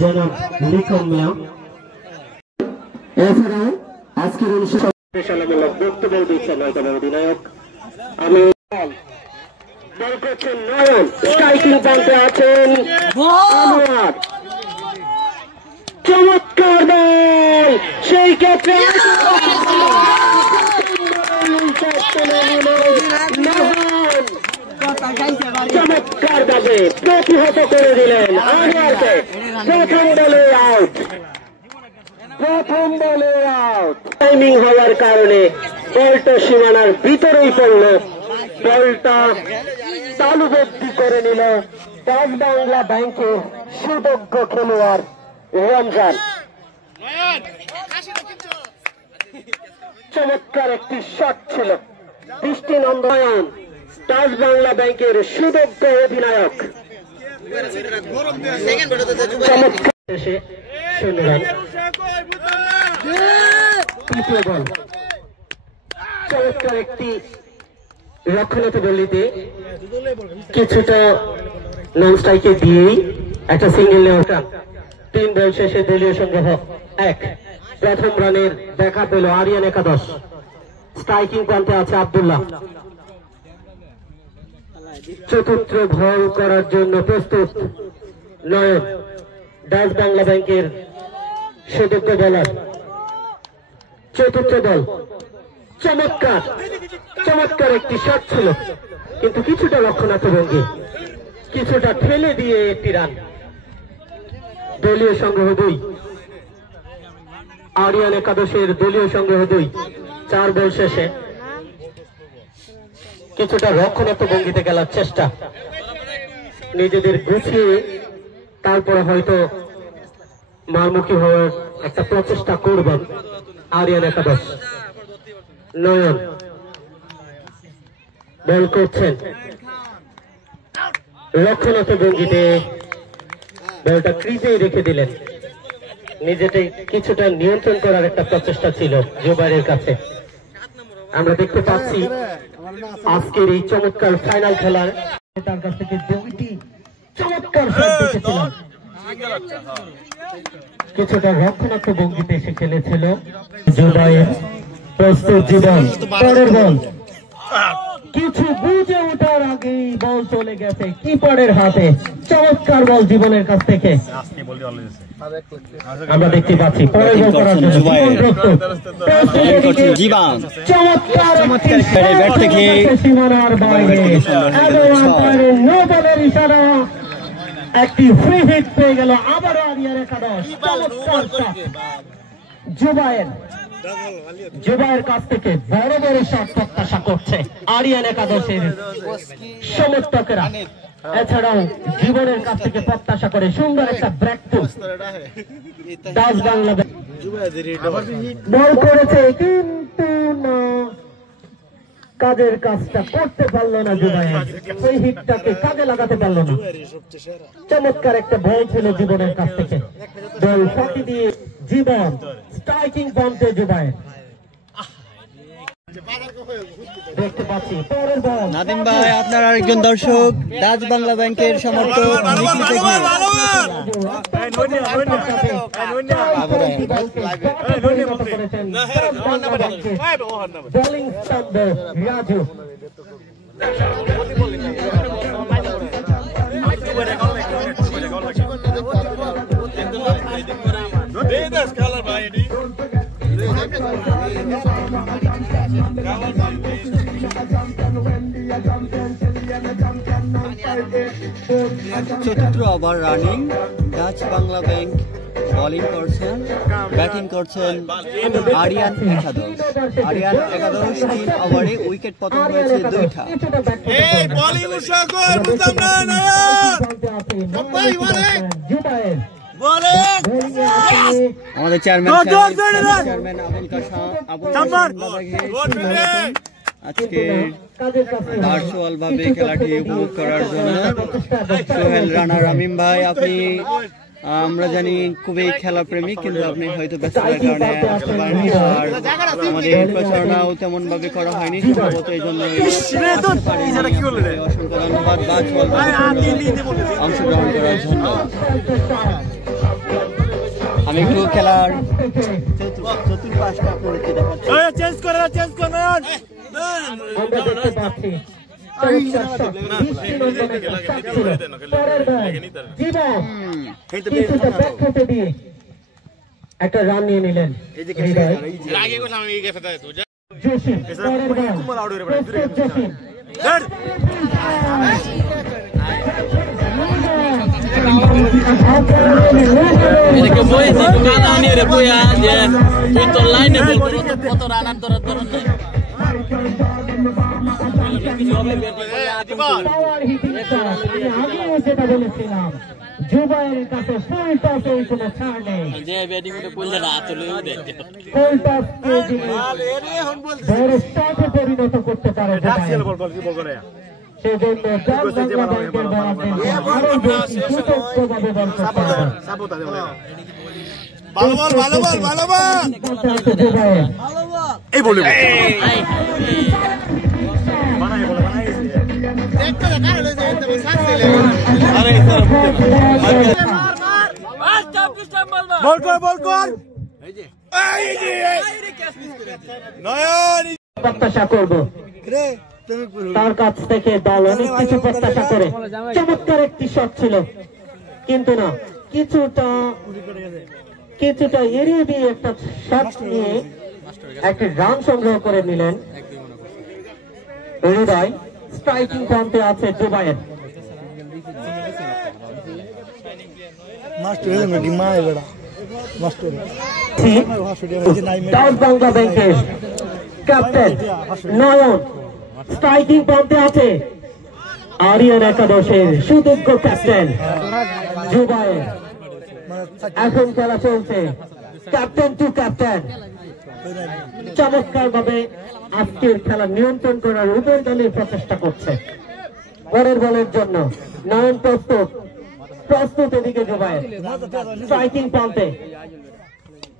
জনাব লিখন মিয়া। এছাড়াও আজকের অনুষ্ঠানমূলক বক্তব্য দিচ্ছেন নয়তম অধিনায়ক আমি বল করছেন নয়ন, স্ট্রাইকিং পয়েন্টে আছেন আনোয়ার। চমৎকার বল, সেই ক্ষেত্রে চমৎকার ভাবে প্রতিহত করে দিলেন আনোয়ারকে। প্রথম বলে আউট, প্রথম বলে আউট। টাইমিং হওয়ার কারণে বলটা সীমানার ভিতরেই পড়ল, বলটা তালুবদ্ধি করে নিল ডাচ বাংলা ব্যাংকের সুদক্ষ খেলোয়াড় রমজান। চমৎকার একটি শট ছিল, দৃষ্টিনন্দন ডাচ বাংলা ব্যাংকের সুদক্ষ অধিনায়ক। চমৎকার একটি রক্ষণাত্মক বলিতে কিছুটা নন স্ট্রাইকে দিয়েই একটা সিঙ্গেল নেওয়া। 3 বল শেষে দলীয় সংগ্রহ 1। প্রথম রানের দেখা পেল আরিয়ান একাদশ। স্ট্রাইকিং প্রান্তে আছে আব্দুল্লাহ। চতুর্থ বল করার জন্য প্রস্তুত নয়ন, ডাচ বাংলা ব্যাংকের সুদক্ষ বোলার। চতুর্থ বল, চমৎকার চমৎকার একটি শট ছিল, কিন্তু কিছুটা রক্ষণাত্মক ভঙ্গি, কিছুটা ঠেলে দিয়ে একটি রান। দলীয় সংগ্রহ 2, আরিয়ান একাদশের দলীয় সংগ্রহ 2। 4 বল শেষে কিছুটা রক্ষণাত্মক ভঙ্গিতে খেলার চেষ্টা, নিজেদের গুছিয়ে তারপরে হয়তো মারমুখী হওয়ার একটা প্রচেষ্টা করবেন আরিয়ান একাদশ। নয়ন বল করছেন, রক্ষণাত্মক ভঙ্গিতে বলটা ক্রিজেই রেখে দিলেন। নিজেটাই কিছুটা নিয়ন্ত্রণ করার একটা প্রচেষ্টা ছিল জুবাইরের কাছে। আমরা দেখতে পাচ্ছি আজকের এই চমৎকার ফাইনাল খেলার তার কাছ থেকে 2টি চমৎকার শট দেখেছিলাম। কিছুটা রক্ষণাত্মক ভঙ্গিতে এসে খেলেছিল জুবাইর। প্রস্তুত জীবন, পরের বল, কিছু বুঝে ওঠার আগেই বল চলে গেছে কিপারের হাতে। চমৎকার বল জীবনের কাছ থেকে আমরা দেখতে পাচ্ছি। পরের বল করার জন্য সীমানার বাইরে নো বলের ইশারা, একটি ফ্রি হিট পেয়ে গেল আবারও আরিয়ান একাদশ। জুবাইয়ের কাছ থেকে বড় বড় শট প্রত্যাশা করছে আরিয়ান একাদশের সমর্থকেরা। এছাড়াও জীবনের কাছ থেকে প্রত্যাশা করে সুন্দর একটা ব্রেক থ্রু। ডাচ বাংলা বল করেছে, কিন্তু না, কাজের কাজটা করতে পারলো না জুবাইর, ওই হিটটাকে কাজে লাগাতে পারলো না। চমৎকার একটা বল ছিল জীবনের কাছ থেকে, বল ফাঁকি দিয়ে জীবন স্ট্রাইকিং পয়েন্টে জুবাইর। দেখতে পাচ্ছি পরের বল। নাদিম ভাই, আপনার আরেকজন দর্শক ডাচ বাংলা ব্যাংকের সমর্থক রাজু। চতুর্থ over running, Dutch Bangla bank bowling করছেন, ব্যাটিং করছেন আরিয়ান একাদশ। আরিয়ান একাদশ 3 ওভারে উইকেট পতন হয়েছে 2টা। আমাদের চেয়ারম্যান আজকে ভার্চুয়াল ভাবে খেলাটি উপভোগ করার জন্য সোহেল রানা রামিম ভাই, আপনি আমরা জানি খুবই খেলা প্রেমী, কিন্তু আপনি হয়তো ব্যস্ততার কারণে আসতে পারেননি, আর আমাদের প্রচারণাও তেমন ভাবে করা হয়নি সম্ভবত, এই জন্য অসংখ্য ধন্যবাদ ভার্চুয়াল ভাবে অংশগ্রহণ করার জন্য। আমি একটু খেলার চতুর্পাশটা আপনাদেরকে দেখাচ্ছি। আমরা দেখতে পাচ্ছি একটা রান নিয়ে নিলেন। যেটা বলেছিলাম জুবাইরের কাছে ফুল টসে কোনো ছাড় নেই। ফুল টসকে বড় শটে পরিণত করতে পারে সেজন্য বাংলা ব্যাংকের বরাদ্দে আরো বেশি সুযোগভাবে বল করতে হবে। এই বলে প্রত্যাশা করবো তার কাছ থেকে দল অনেক কিছু প্রত্যাশা করে। চমৎকার একটি শট ছিল কিন্তু না, কিছুটা এড়িয়ে দিয়ে একটা শট নিয়ে একটি রান সংগ্রহ করে নিলেন হৃদয়। স্ট্রাইকিং প্রান্তে আছে জুবায়ের। বাংলা ব্যাংকের ক্যাপ্টেন নয়ন স্ট্রাইকিং প্রান্তে আছে। আরিয়ান একাদশের সুযোগ্য ক্যাপ্টেন জুবায়ের। এখন খেলা চলছে ক্যাপ্টেন টু ক্যাপ্টেন। চমৎকার ভাবে আজকের খেলা নিয়ন্ত্রণ করার উভয় দলের প্রচেষ্টা করছে। পরের বলের জন্য নয়ন প্রস্তুত এদিকে জুবায়ের স্ট্রাইকিং প্রান্তে।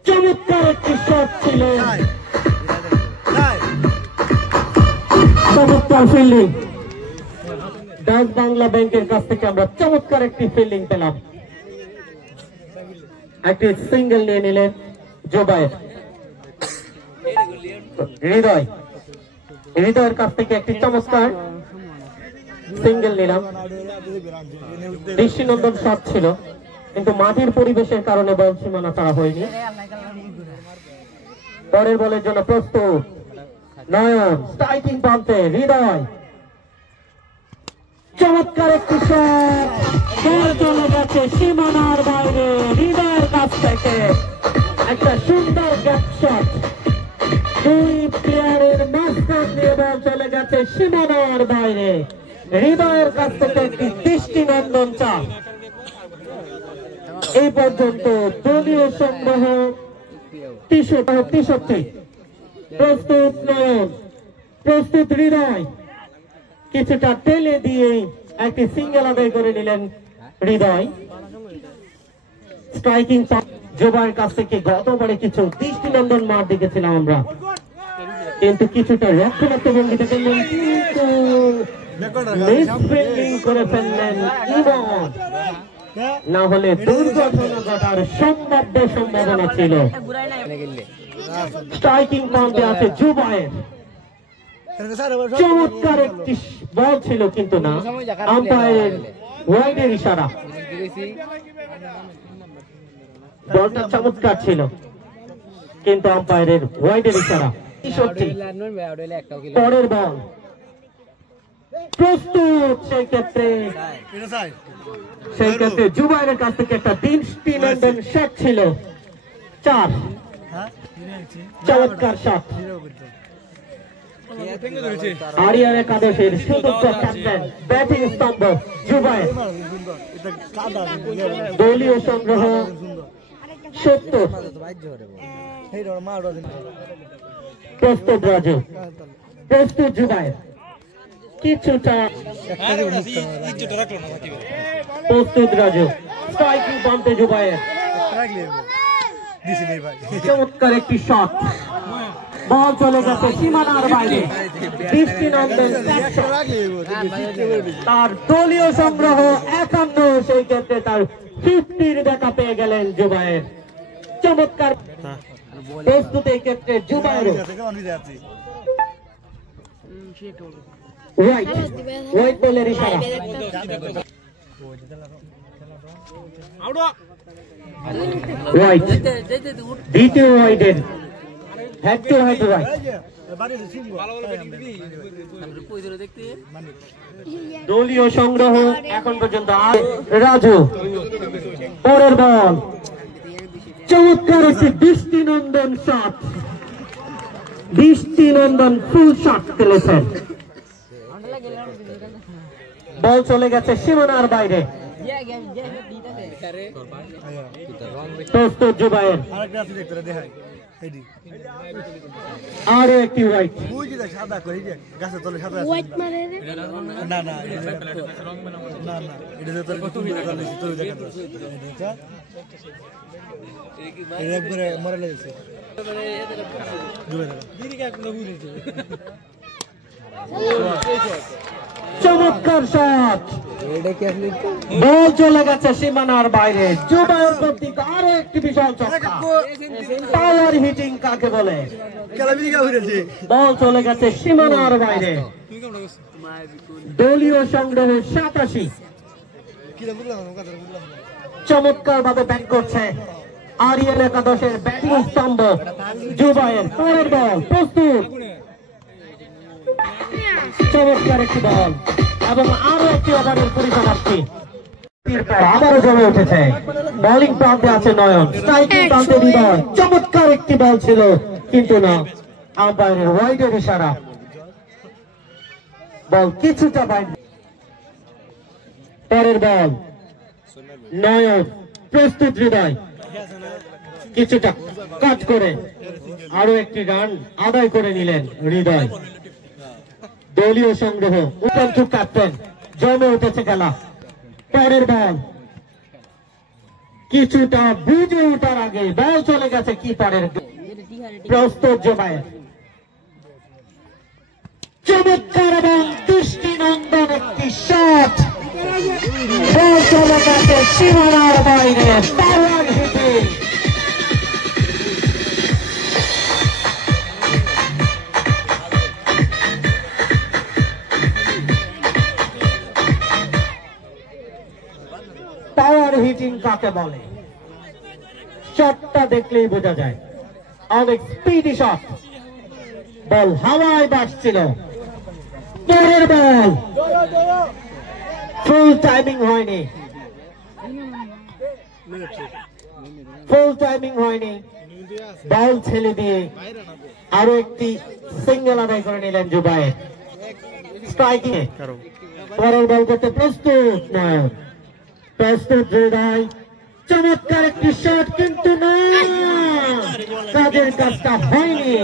চমৎকার একটি শট ছিল, চমৎকার ফিল্ডিং। ডাচ বাংলা ব্যাংকের কাছ থেকে আমরা চমৎকার একটি ফিল্ডিং পেলাম। একটি সিঙ্গেল নিয়ে নিলেন জুবায়ের। হৃদয়ের কাছ থেকে একটি চমৎকার সিঙ্গেল নিলাম। দৃষ্টিনন্দন শট ছিল কিন্তু মাটির পরিবেশের কারণে বল সীমানা ছাড়া হয়নি। পরের বলের জন্য প্রস্তুত নয়ন স্ট্রাইকিং প্রান্তে। হৃদয় চমৎকার একটি শট, বল চলে গেছে সীমানার বাইরে। হৃদয়ের কাছ থেকে একটা সুন্দর গ্যাপ শট, দুই প্লেয়ারের মাঝখান দিয়ে বল চলে গেছে সীমানার বাইরে। হৃদয়ের কাছ থেকে একটি দৃষ্টিনন্দন চাপ। এই পর্যন্ত দলীয় সংগ্রহ 63। প্রস্তুত নয়ন, প্রস্তুত হৃদয়। কিছুটা টেলে দিয়ে একটি সিঙ্গেল আদায় করে নিলেন হৃদয়। স্ট্রাইকিং জুবায়ের কাছ থেকে গতবারে কিছু দৃষ্টিনন্দন মার দেখেছিলাম আমরা, কিন্তু কিছুটা রক্ষণাত্মক ভঙ্গিতে করলেন, কিন্তু মিসফিল্ডিং করে ফেললেন ইমন। না হলে দুর্ঘটনা ঘটার সম্ভাবনা ছিল। স্ট্রাইকিং প্রান্তে আছে জুবায়ের। চমৎকার একটি বল ছিল কিন্তু না, আম্পায়ারের ওয়াইডের ইশারা। বলটা চমৎকার ছিল কিন্তু আম্পায়ারের ওয়াইডের ইশারা। পরের বল প্রস্তুত। সেই ক্ষেত্রে জুবায়ের কাছ থেকে একটা দৃষ্টিনন্দন শট ছিল। 4 চমৎকার শট। আরিয়ান একাদশের সুযোগ্য ক্যাপ্টেন ব্যাটিং স্তম্ভ জুবায়ের। দলীয় সংগ্রহ 70। প্রস্তুত রাজু, প্রস্তুত জুবায়ের। কিছুটা প্রস্তুত রাজু, স্ট্রাইকিং প্রান্তে জুবায়ের। চমৎকার একটি শট, বল চলে গেছে সীমানার বাইরে। দৃষ্টিনন্দন তার দলীয় সংগ্রহ 51। সেই ক্ষেত্রে তার 50-র দেখা পেয়ে গেলেন জুবায়ের। চমৎকার প্রস্তুত এই ক্ষেত্রে জুবায়ের হোয়াইট বলের ইশারা হোয়াইট দ্বিতীয় হোয়াইটের হেড টু হেড রাইট দলীয় সংগ্রহ এখন পর্যন্ত রাজু পরের বল চমৎকার একটি দৃষ্টিনন্দন শট দৃষ্টিনন্দন ফুল শট খেলেছেন বল চলে গেছে সীমানার বাইরে প্রস্তুত জুবায়ের আরো একটি হোয়াইট চমৎকার শট বল চলে গেছে সীমানার বাইরে জুবায়ের কর্তৃক আরো একটি বিশাল ছক্কা পাওয়ার হিটিং কাকে বলে বল চলে গেছে সীমানার বাইরে দলীয় সংগ্রহ 87 চমৎকার ভাবে ব্যাট করছে আরিয়ান একাদশের ব্যাটিং স্তম্ভ জুবায়ের পরের বল প্রস্তুত চমৎকার একটি বল এবং আরো একটি ওভারের পরিসমাপ্তি আবারও জমে উঠেছে বোলিং প্রান্তে আছে নয়ন স্ট্রাইকিং প্রান্তে হৃদয় চমৎকার একটি বল ছিল কিন্তু না আম্পায়ারের ওয়াইডের ইশারা বল কিছুটা বাইরে পরের বল নয়ন প্রস্তুত হৃদয় কিছুটা কাট করে আরো একটি রান আদায় করে নিলেন হৃদয় দলীয় সংগ্রহ উপান্ত ক্যাপ্টেন জমে উঠেছে খেলা পরের বল কিছুটা বুঝে ওঠার আগে বল চলে গেছে কিপারের প্রস্তুত জুবায়ের চমৎকার এবং দৃষ্টিনন্দন একটি শট বল চলে গেছে সীমানার বাইরে পাওয়ার হিটিং পাওয়ার হিটিং কাকে বলে শটটা দেখলেই বোঝা যায় অনেক স্পিডি শট বল হাওয়ায় বাজছিল পরের বল ফুল টাইমিং হয়নি বল ছেলে দিয়ে আরো একটি সিঙ্গেল আদায় করে নিলেন জুবায়ের স্ট্রাইকিং পরের বল করতে প্রস্তুত নয় প্রস্তুত হৃদয় চমৎকার একটি শট কিন্তু না কাজের কাজটা হয়নি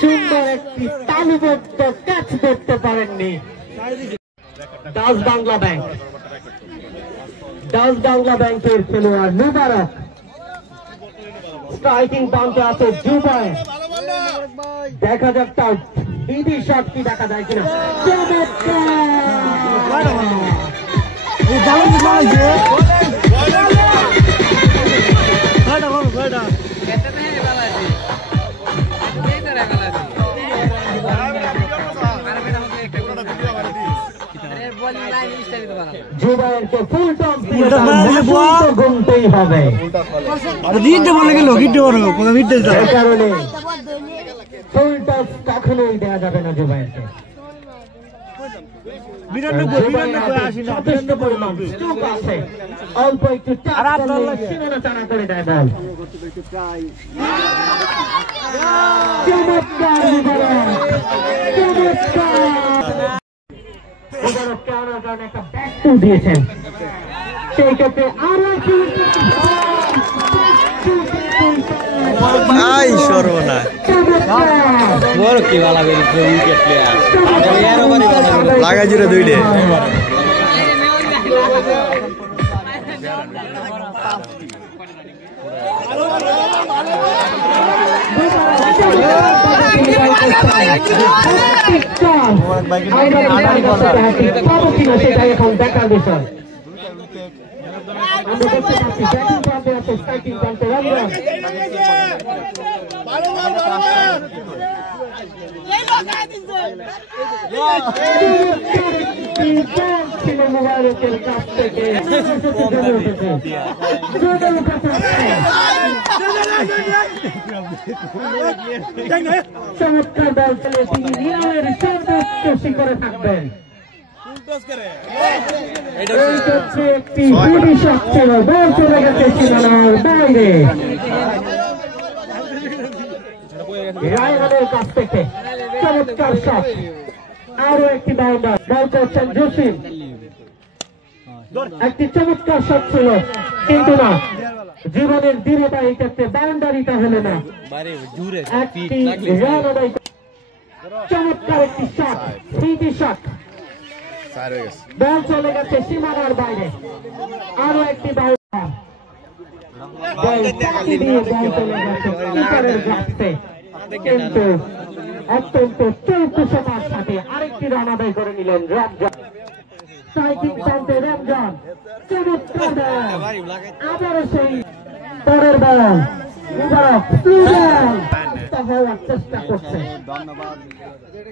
সুন্দর একটি তালুবদ্ধ ক্যাচ করতে পারেননি ডাচ বাংলা ব্যাংকের খেলোয়াড় মুবারক স্ট্রাইকিং প্রান্তে আছে জুবায়ের দেখা যাক তার বিধি শট কি দেখা যায় কিনা জুবায়েরকে ফুল টস গুনতেই হবে এই কারণে ফুল টস কখনোই দেওয়া যাবে না জুবায়েরকে যথেষ্ট পরিমাণ স্ট্রোক আছে অল্প একটু সীমানা টানা করে দেয় বল চমৎকার আনার কারণে একটা ব্যাক টু দিয়েছেন সেই ক্ষেত্রে আরো লাগাই জুড়ে দুইটে সেটাই এখন দেখার বিষয় আমরা দেখতে পাচ্ছি ব্যাটিং প্রান্তে আছে স্ট্রাইকিং প্রান্তে রমজান ছিল মোবারকের কাছ থেকে চমৎকার বল চলে তিনি নিয়মের সর্বোচ্চ শিখরে থাকবেন। একটি গুলি শট ছিল, বল চলে গেছে সীমানার বাইরে রায়হানের কাছ থেকে। চমৎকার শট, আরো একটি বাউন্ডার, বল করছেন জসিম। একটি চমৎকার শট ছিল কিন্তু না, জীবনের দৃঢ়তা এই ক্ষেত্রে বাউন্ডারিটা হলো না। একটি রান আদায়, চমৎকার একটি শট, ফ্রি শট, বল চলে গেছে সীমানার বাইরে। আরো একটি বাউন্ডার, বল চাকি দিয়ে বল চলে গেছে কিপারের গ্রাফে, কিন্তু অত্যন্ত চৌকুশতার সাথে আরেকটি রান আদায় করে নিলেন রমজান। স্ট্রাইকিং প্রান্তে রমজান, চমৎকার বল, আবারও সেই পরের বল মুবারক স্লো বল হওয়ার চেষ্টা করছে।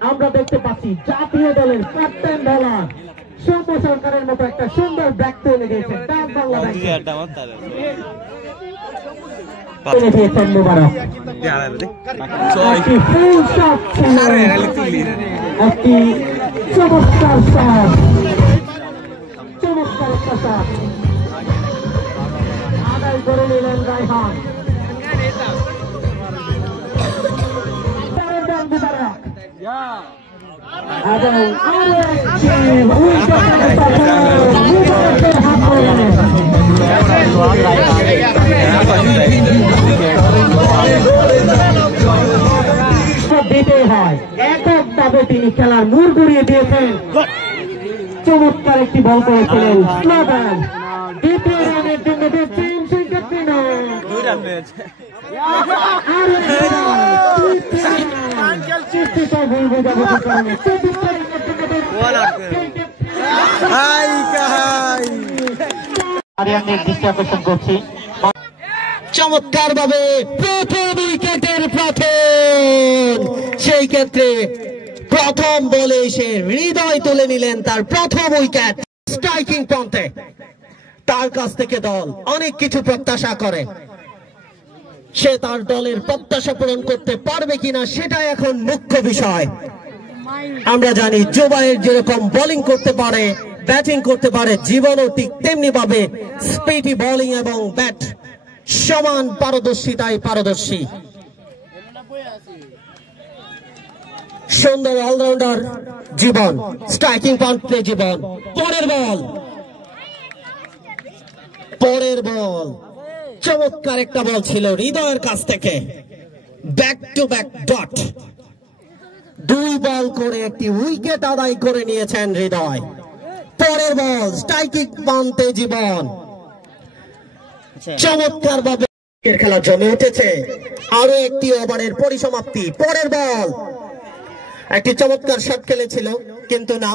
আমরা দেখতে পাচ্ছি জাতীয় দলের ক্যাপ্টেন বোলার সৌম্য সরকারের মতো একটা সুন্দর ব্যাক তুলে দিয়েছেন ডাচ বাংলা ব্যাংকে, তুলে দিয়েছেন মুবারক। একটি ফুল শট ছিল, একটি চমৎকার শট, চমৎকার একটা শট আদায় করে নিলেন রায়হান। মুবারক এবং আরো একটি মুবারকের হাতে দিতে হয়, এককভাবে তিনি খেলার মোড় ঘুরিয়ে দিয়েছেন। চমৎকার একটি বল করেছিলেন স্লোগান, দ্বিতীয় রানের জন্য দিচ্ছেন সেক্ষেত্রে দৃষ্টি আকর্ষণ করছি। চমৎকার ভাবে প্রথম উইকেটের প্রথম, সেই ক্ষেত্রে প্রথম বলে এসে হৃদয় তুলে নিলেন তার প্রথম উইকেট। স্ট্রাইকিং প্রান্তে তার কাছ থেকে দল অনেক কিছু প্রত্যাশা করে, সে তার দলের প্রত্যাশা পূরণ করতে পারবে কিনা সেটাই এখন মুখ্য বিষয়। আমরা জানি জুবায়ের যেরকম বোলিং করতে পারে, ব্যাটিং করতে পারে, জীবনও ঠিক তেমনি ভাবে স্পিডি বোলিং এবং ব্যাট সমান পারদর্শিতায় পারদর্শী। সুন্দর অলরাউন্ডার জীবন, স্ট্রাইকিং প্রান্তে জীবন। পরের বল চমৎকার একটা বল ছিল হৃদয়ের কাছ থেকে, ব্যাক টু ব্যাক ডট, দুই বল করে একটি উইকেট আদায় করে নিয়েছেন হৃদয়। পরের বল স্ট্রাইকিং প্রান্তে জীবন, চমৎকার ভাবে খেলা জমে উঠেছে। আরো একটি ওভারের পরিসমাপ্তি। পরের বল একটি চমৎকার শট খেলেছিল কিন্তু না,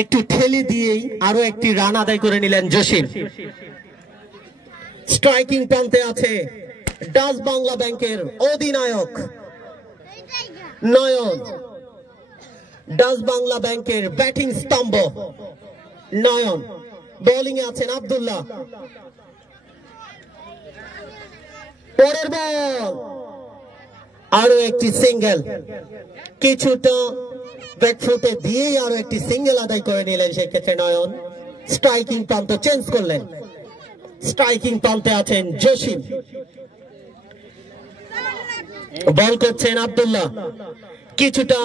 একটু ঠেলে দিয়েই আরো একটি রান আদায় করে নিলেন জসিম। স্ট্রাইকিং প্রান্তে আছে ডাচ বাংলা ব্যাংকের অধিনায়ক নয়ন, ডাচ বাংলা ব্যাংকের ব্যাটিং স্তম্ভ নয়ন, বোলিং এ আছেন আব্দুল্লাহ। পরের বল আরো একটি সিঙ্গেল, কিছুটা ব্যাকফুটে দিয়েই আরো একটি সিঙ্গেল আদায় করে নিলেন সেক্ষেত্রে নয়ন। স্ট্রাইকিং প্রান্ত চেঞ্জ করলেন, স্ট্রাইকিং প্রান্তে আছেন জসিম, বল করছেন আব্দুল্লাহ। কিছুটা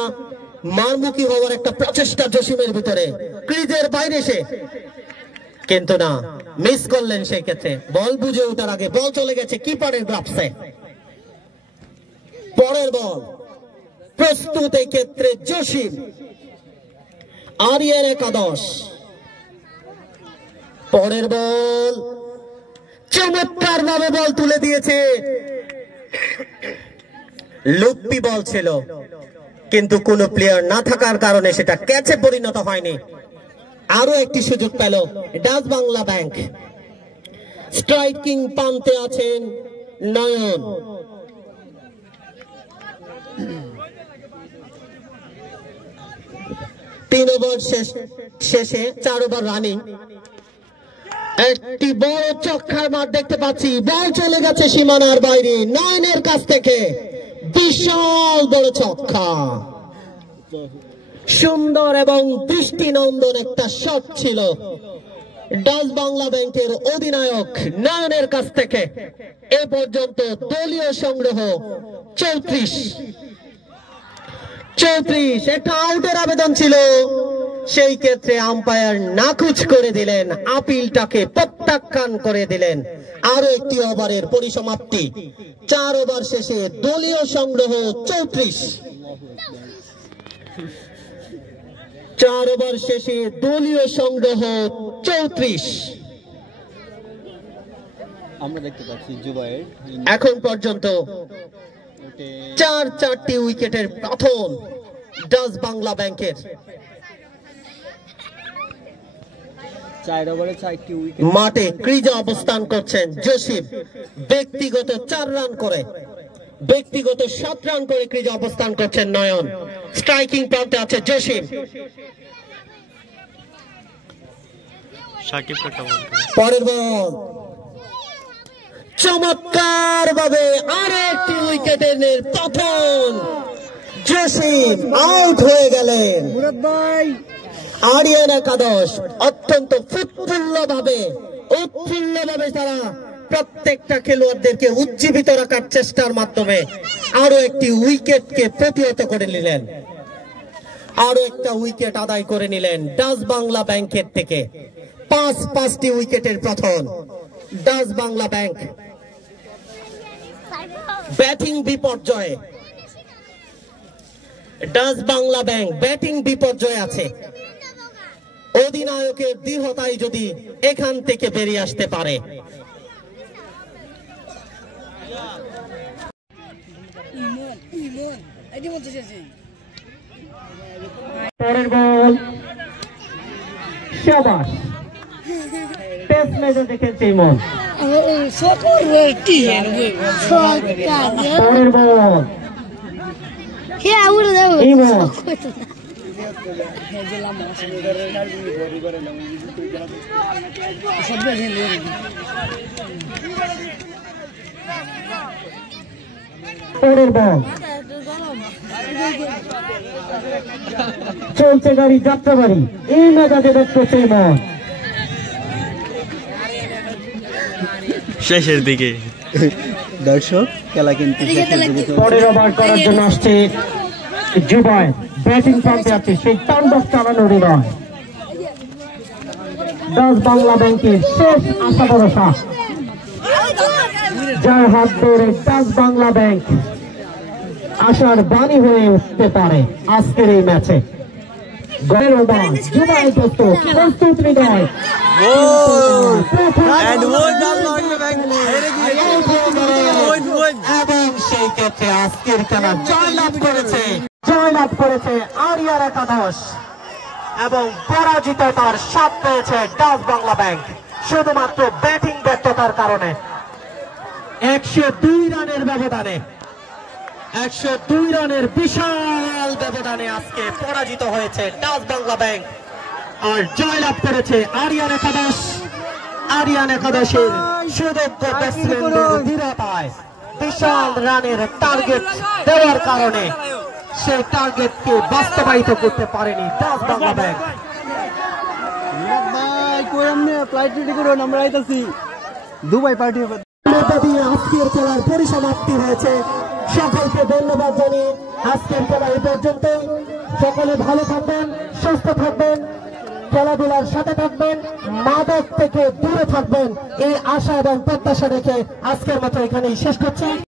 মারমুখী হওয়ার একটা প্রচেষ্টা জসিমের ভিতরে, ক্রিজের বাইরে সে, কিন্তু না, মিস করলেন সেই ক্ষেত্রে। বল বুঝে ওঠার আগে বল চলে গেছে কিপারের গ্রাফসে। পরের বল প্রস্তুত এই ক্ষেত্রে জসিম, আরিয়ান একাদশ। পরের বল চমৎকার ভাবে বল তুলে দিয়েছে, লুপ্পি বল ছিল কিন্তু কোন প্লেয়ার না থাকার কারণে সেটা ক্যাচে পরিণত হয়নি। আরো একটি সুযোগ পেল ডাচ বাংলা ব্যাংক। স্ট্রাইকিং প্রান্তে আছেন নয়ন। তিন ওভার শেষে 4 ওভার রানিং। একটি বড় চক্কার মার দেখতে পাচ্ছি, বল চলে গেছে সীমানার বাইরে নয়নের কাছ থেকে, বিশাল বড় ছক্কা, সুন্দর এবং দৃষ্টিনন্দন একটা শট ছিল ডাচ বাংলা ব্যাংকের অধিনায়ক নয়নের কাছ থেকে। এ পর্যন্ত দলীয় সংগ্রহ 34। একটা আউটের আবেদন ছিল, সেই ক্ষেত্রে আম্পায়ার নাকচ করে দিলেন, আপিলটাকে প্রত্যাখ্যান করে দিলেন। আরো একটি ওভারের পরিসমাপ্তি, 4 ওভার শেষে দলীয় সংগ্রহ 34। 4 ওভার শেষে দলীয় সংগ্রহ 34। আমরা দেখতে পাচ্ছি জুবায়ের এখন পর্যন্ত 4টি উইকেটের পতন ডাচ বাংলা ব্যাংকের। 4 ওভারে 4টি উইকেট। মাঠে ক্রিজে অবস্থান করছেন জসিম, ব্যক্তিগত 4 রান করে, ব্যক্তিগত 7 রান করে ক্রিজে অবস্থান করছেন নয়ন। স্ট্রাইকিং প্রান্তে আছে জসিম। পরের বল চমৎকার ভাবে আরেকটি উইকেটের পতন, জসিম আউট হয়ে গেলেন। আরিয়ান একাদশ অত্যন্ত উৎফুল্ল ভাবে তারা প্রত্যেকটা খেলোয়াড়দেরকে উজ্জীবিত রাখার চেষ্টার মাধ্যমে আরো একটি উইকেটকে প্রতিহত করে নিলেন, আরো একটা উইকেট আদায় করে নিলেন ডাচ বাংলা ব্যাংকের থেকে। 5টি উইকেটের পতন ডাচ বাংলা ব্যাংক। ব্যাটিং বিপর্যয়ে ডাচ বাংলা ব্যাংক ব্যাটিং বিপর্যয়ে আছে। অধিনায়কের দৃঢ়তায় যদি এখান থেকে বেরিয়ে আসতে পারে। পরের বল শাবাশ, টেস্ট ম্যাচে দেখেছি ইমন। পরের বল ইমন, পরের বল চলছে গাড়ি যাত্রাবাড়ি, এই মেজাজে দেখতেছে ইমন। শেষের দিকে দর্শক খেলা কিন্তু পরের ওভার করার জন্য আসছে জুবায়ের, ব্যাটিং প্রান্তে আছে সেই তাণ্ডব চালানোর নয়। ডাচ বাংলা ব্যাংকের শেষ আশা ভরসা, যার হাত ধরে ডাচ বাংলা ব্যাংক আশার বাণী হয়ে উঠতে পারে আজকের এই ম্যাচে। জুবায়ের প্রস্তুত হৃদয় এবং সেই ক্ষেত্রে আজকের খেলা জয়লাভ করেছে আরিয়ান একাদশ এবং পরাজিততার স্বাদ পেয়েছে ডাচ বাংলা ব্যাংক শুধুমাত্র ব্যাটিং ব্যর্থতার কারণে। 102 রানের ব্যবধানে, 102 রানের বিশাল ব্যবধানে আজকে পরাজিত হয়েছে ডাচ বাংলা ব্যাংক আর জয়লাভ করেছে আরিয়ান একাদশ। আরিয়ান একাদশের সুদক্ষ ব্যাটসম্যানদের দৃঢ়তায় বিশাল রানের টার্গেট দেওয়ার কারণে সেই টার্গেটকে বাস্তবায়িত করতে পারেনি Dutch Bangla bank. Dubai party আজকের খেলার পরিসমাপ্তি হয়েছে। সকলকে ধন্যবাদ জানিয়ে আজকের খেলা এই পর্যন্ত। সকলে ভালো থাকবেন, সুস্থ থাকবেন, খেলাধুলার সাথে থাকবেন, মাদক থেকে দূরে থাকবেন, এই আশা এবং প্রত্যাশা রেখে আজকের মতো এখানেই শেষ করছি।